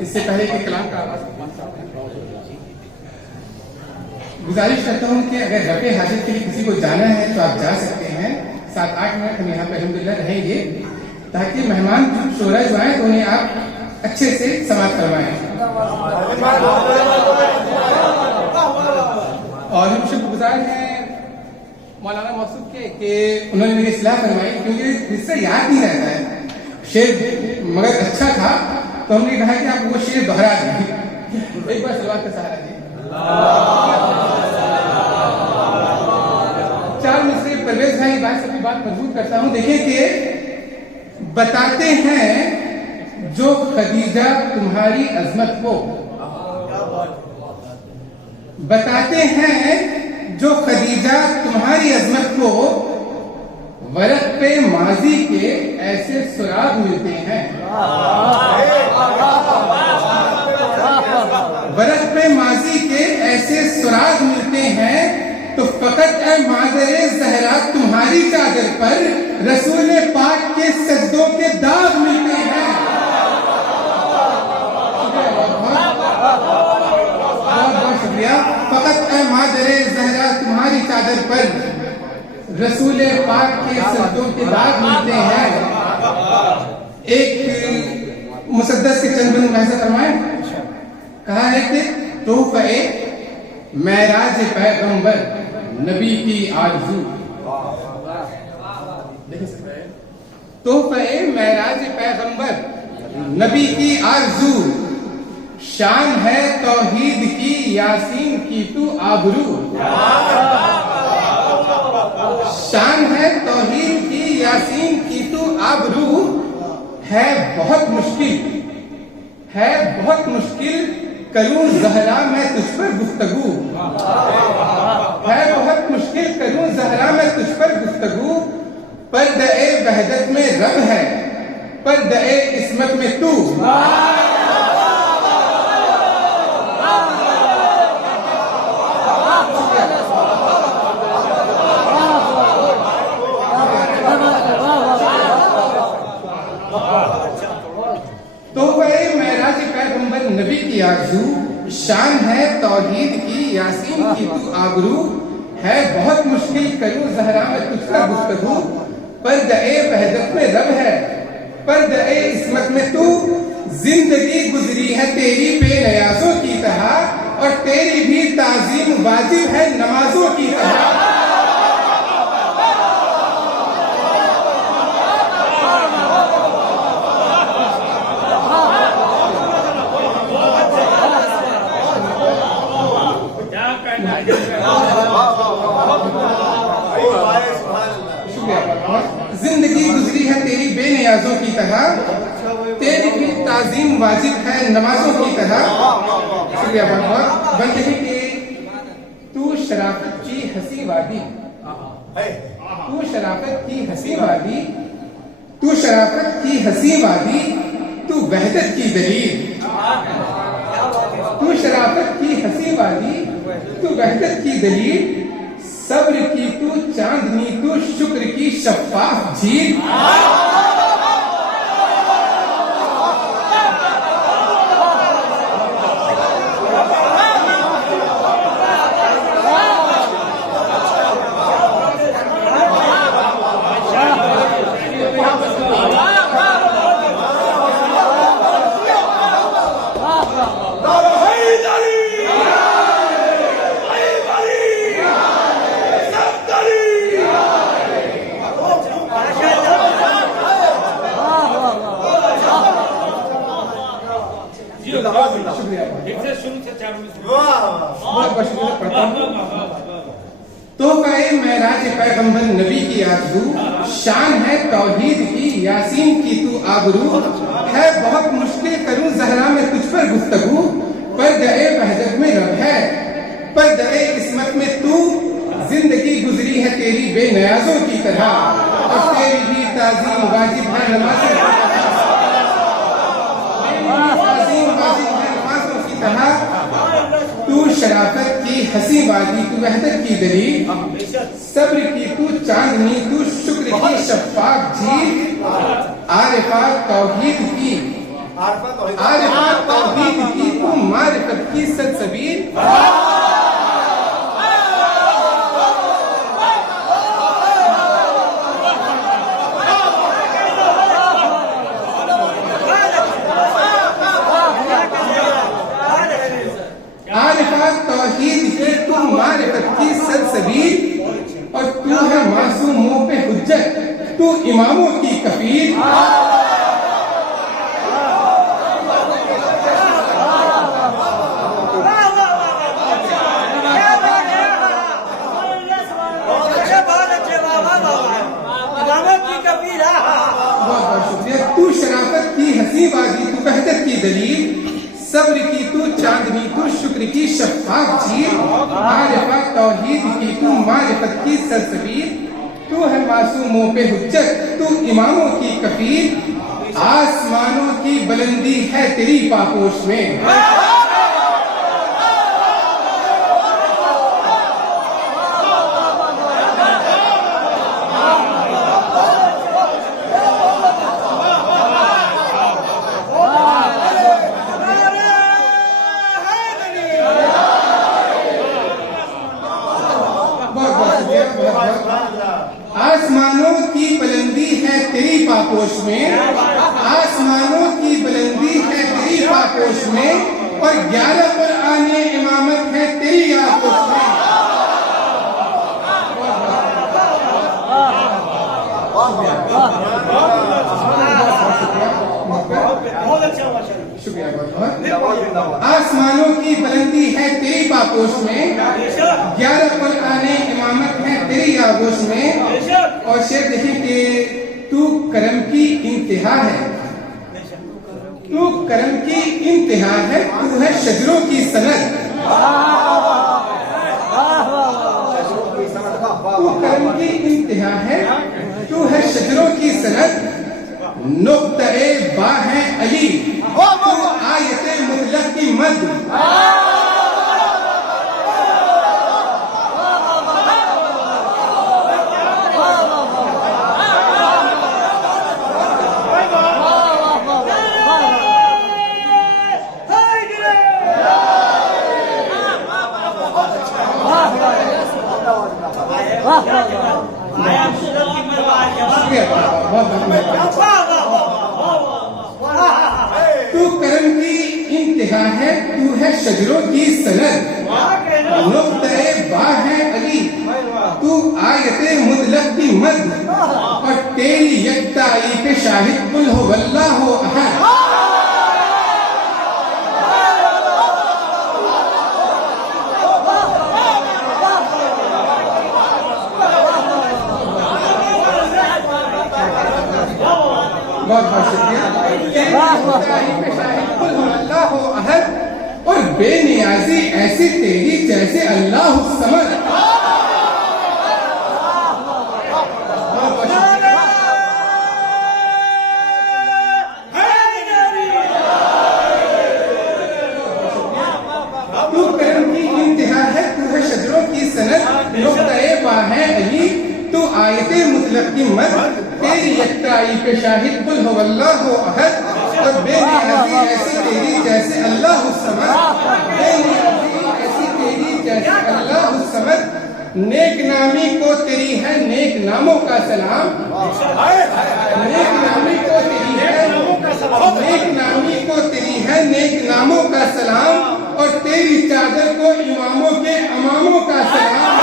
इससे पहले के कलाम का आवाज गुजारिश करता हूं कि अगर रफ़े हाजिर के लिए किसी को जाना है तो आप जा सकते हैं। 7-8 मिनट हम यहाँ पे अल्हम्दुलिल्लाह रहेंगे ताकि मेहमान शोरा जो आए तो उन्हें आप अच्छे से समाप्त करवाएं। और हम शुक्रगुजार हैं मौलाना मौसूद के कि उन्होंने मेरी इस्लाह करवाई, क्योंकि जिससे याद नहीं रहता है शेर मगर अच्छा था तो हमने कहा कि आप वो शेर दोहरा दें। एक बार सलवात का सहारा दें। चार मिसरे परवेज भाई बात सबकी बात मजबूत करता हूं। देखिए कि बताते हैं जो खदीजा तुम्हारी अजमत को, बताते हैं जो खदीजा तुम्हारी अजमत को, वरक पे माजी के ऐसे सुराग मिलते हैं। वरक पे माजी के ऐसे सुराग मिलते हैं तो फकत ए मादरे जहरा तुम्हारी चादर पर रसूल पाक के सजदों के दाग मिलते हैं। बहुत बहुत शुक्रिया। फकत ए मादरे जहरा तुम्हारी चादर पर रसूल पाक के सजदों के दाग मिलते हैं। एक मुसद्दस के चंद बंद ऐसा फरमाए, कहा है कि तोहफे मेराज पैगंबर नबी की आरज़ू, तोहफे मेराज पैगंबर नबी की आरज़ू, शान है तौहीद की यासीन की तू आबरू, शान है तौहीद की यासीन की तू आबरू। है बहुत मुश्किल, है बहुत मुश्किल करूं ज़हरा मैं तुझ पर गुफ्तगू, है बहुत मुश्किल करूं ज़हरा मैं तुझ पर गुफ्तगू। पर्दे वहदत में रब है, पर्दे इस्मत में तू। तो वह मेराज पैगंबर नबी की आरज़ू, शान है तौहीद की यासीन की तू आबरू। है बहुत मुश्किल करूं ज़हरा में तुझ पर गुफ्तगू, पर्दे वहदत में रब है, पर्दे इस्मत में तू। जिंदगी गुजरी है तेरी बेनियाजों की तरह और तेरी भी ताज़ीम वाजिब है नमाजों की तरह। जिंदगी गुजरी है तेरी बेनियाजों की तरह, तेरी भी ताज़ीम वाजिब है नमाजों की तरह। शुक्रिया बहुत बहुत। बंदे कि तू शराफत की हंसी वादी, तू शराफत की हंसी वादी, तू शराफत की हंसी वादी, तू वहदत की दलील, तू शराफत की हंसी वादी, तू वहदत की दलील। सब्र की तू चांदनी, तू शुक्र की शफ़ाफ झील। तो कहे मेराज पैगंबर नबी की आरज़ू, शान है तौहीद की यासीन की तू आबरू। है बहुत मुश्किल करूं ज़हरा में तुझ पर गुफ्तगू, पर्दे वहदत में रब है, पर्दे इस्मत में तू। जिंदगी गुजरी है तेरी बेनियाजों की तरह और तेरी भी ताज़ीम वाजिब है नमाज़ों की तरह। तू शराफत की हंसी वादी, तू वहदत की दलील, सब्र की तू चांदनी, तू शुक्र शुक्र की शफाफ झील, आरिफात तौहीद की, आरिफात तौहीद की तू मारिफत की सलसबील। आरिफात तौहीद की तू मारिफत की सलसबील, और तू है मासूमों पे हुज्जत, तू इमामों की कफील। तू शराफत की हसीबाजी, तू वहदत की दलील, सब्र की तू चांदनी, तू शुक्र की शफाफ झील, आरिफात तौहीद की तू मारिफत की सलसबील, तू है मासूमों पे हुज्जत, तू इमामों की कफील। आसमानों की बुलंदी है तेरी पापोश में, आसमानों की बुलंदी है तेरी पापोश में, आसमानों की बुलंदी है तेरी पापोश में, और 11 कुराने इमामत है तेरी आगोश में। शुक्रिया बहुत। आसमानों की बुलंदी है तेरी पापोश में, 11 कुराने इमामत है तेरी आगोश में। और शेर देखिए कि तू करम की इंतहा है, तू करम की इंतहा है, तू है शजरों की सनद, तू करम की इंतहा है, तू है शजरों की सनद, नुक्ते बा है अली, तू आयते मुतलक की मद। तू करम की इंतहा है, तू है शजरों की सनद, नुक्ते बा है अली, तू आयते मुतलक की मद, और तेरी यकताई पे शाहिद कुल हो वल्लाहु अहद। बहुत बहुत शुक्रिया। अल्लाह अहद, और बेनियाजी ऐसी तेरी जैसे अल्लाह समद। तू करम की इंतहा है, तू है शजरों की सनद, नुक्ते बा है अली, तू आयते मुतलक की मद, तेरी यकताई पे शाहिद कुल हो वल्लाहु अहद, और बेनियाजी ऐसी तेरी जैसे अल्लाह समद, बेनियाजी ऐसी तेरी जैसे अल्लाह समद। नेक नामी को तेरी है नेक नामों का सलाम, नेक नामी को तेरी है नेक नामी को तेरी है नेक नामों का सलाम, और तेरी चादर को इमामों के अमामों का सलाम।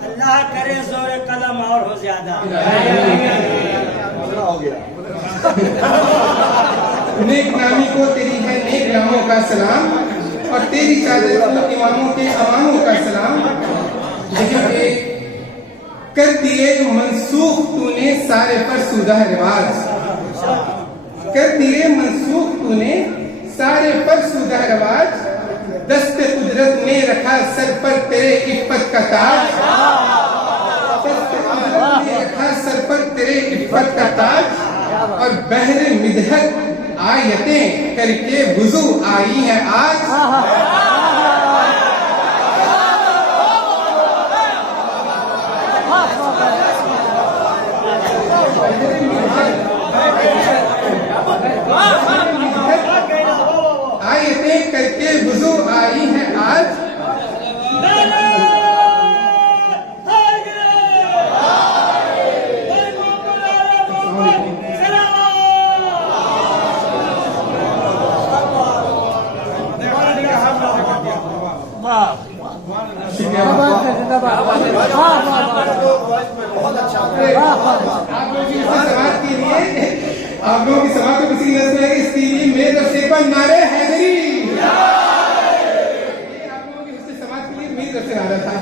अल्लाह करे जोर कदम और हो ज्यादा। हो गया। नेक नामी को तेरी है नेक नामों का सलाम, और तेरी चादर को इमामों के अमामों का सलाम। लेकिन कर दिए मनसूख तूने सारे पर सूदा रिवाज, कर दिए मनसूख तूने सारे पर सूदा रिवाज। दस्ते कुदरत ने रखा सर पर तेरे इफ्फत का ताज, दस्ते कुदरत ने रखा सर पर तेरे इफ्फत का ताज। और बहरे मिदहत आयतें करके वुजू आई है आज। आयतें करके वुजू आई है आज। आप लोगों की समाज को किसी नजर में इसके लिए मेरे तरफ से पर नारे हैदरी। आप लोगों की उससे समाज के लिए मेरी तरफ से नारा था।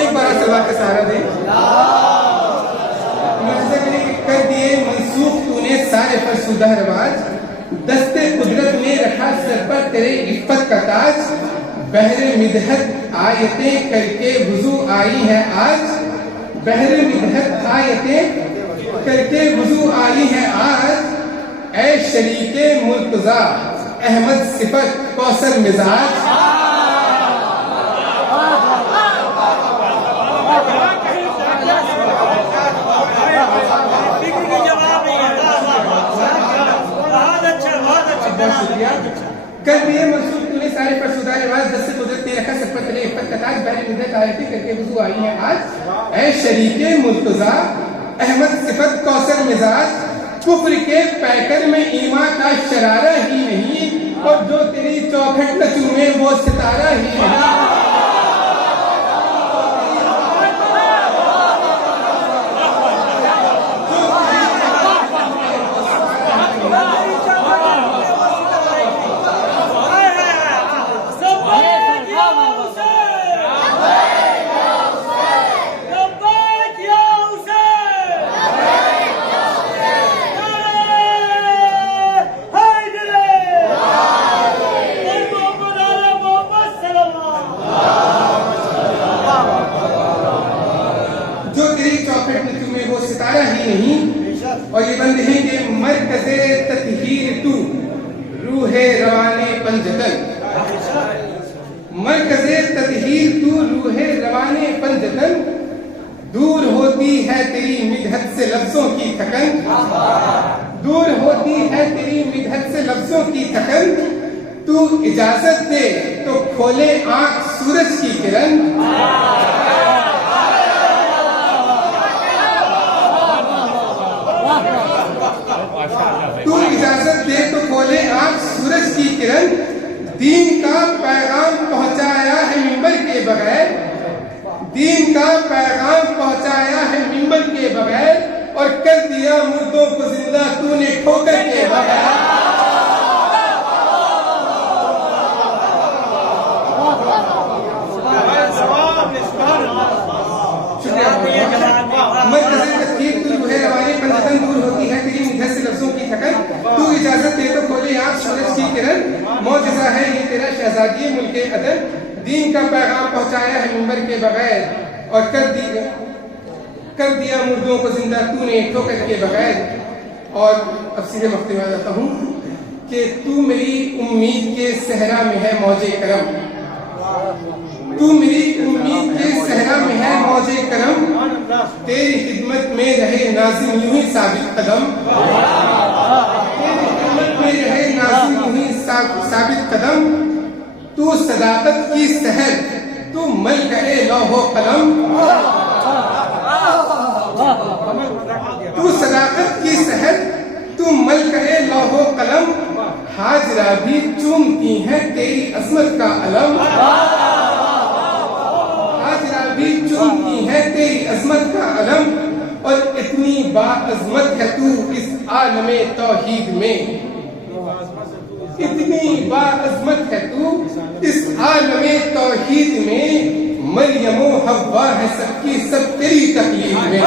एक बार सलाह का सहारा दे। कर दिए मनसूख तूने सारे पर सुधा रिवाज। दस्ते कुदरत ने रखा सर पर तेरे इफ्फत का ताज। बहरे मिदहत आयतें करके वुजू आई है आज। बहरे मिदहत आयतें करके वुजू आई है आज। ऐ शरीके मुर्तजा अहमद सिफत कौसर मिजाज। कर दिए मनसूख तूने सारे पर सुधा रिवाज। दस्ते कुदरत ने रखा सर पर तेरे इफ्फत का ताज। बहरे मिदहत आयतें करके वुजू आई है आज। ऐ शरीके मुर्तजा अहमद सिफत कौसर मिजाज। कुफ्र के पैकर में ईमा का शरारा ही नहीं, और जो तेरी चौखट न चूमे वो सितारा ही नहीं। सितारा ही नहीं। और ये बंद है कि मरकज़े तत्हीर तू रूहे रवाने पंजतन। मरकज़े तत्हीर तू रूहे रवाने पंजतन। दूर होती है तेरी मिदहत से लफ्जों की थकन। दूर होती है तेरी मिदहत से लफ्जों की थकन। तू इजाजत दे तो खोले आंख सूरज की किरण। तू इजाजत दे तो खोले आंख सूरज की किरण। दीन का पैगाम पहुंचाया है मिंबर के बगैर। दीन का पैगाम पहुंचाया है मिंबर के बगैर। और कर दिया मुर्दों को जिंदा तूने ठोकर के बगैर। दूर होती है तेरी मिदहत से लफ्जों की थकन। तू इजाजत दे तो खोले आंख सूरज की किरण। मौजज़ा है ये तेरा शहजादी मुल्के अदन। दीन का पैगाम पहुंचाया है मिंबर के बगैर। और कर दिया मुर्दों को जिंदा तूने ठोकर के बगैर। और अब सीधे मख्ते में आ जाता हूँ कि तू मेरी उम्मीद के सहरा में है मौजे करम। तू मेरी उम्मीद के सहरा में है मौजे करम। तेरी खिदमत में रहे नाज़िम यूं ही साबित कदम। तेरी खिदमत में रहे नाज़िम यूं ही साबित कदम। तू सदाकत की सहर तू मलके लौहो कलम। तू सदाकत की सहर तू मलके लौहो कलम। हाजरा भी चूमती है तेरी अजमत का अलम। भी चूमती है तेरी अजमत का अलम। और इतनी बाअज़मत है तू इस आलमे तौहीद में, इतनी बाअज़मत है तू इस आलमे तौहीद में, मरियमो हव्वा है सबकी सब तेरी तकलीफ में।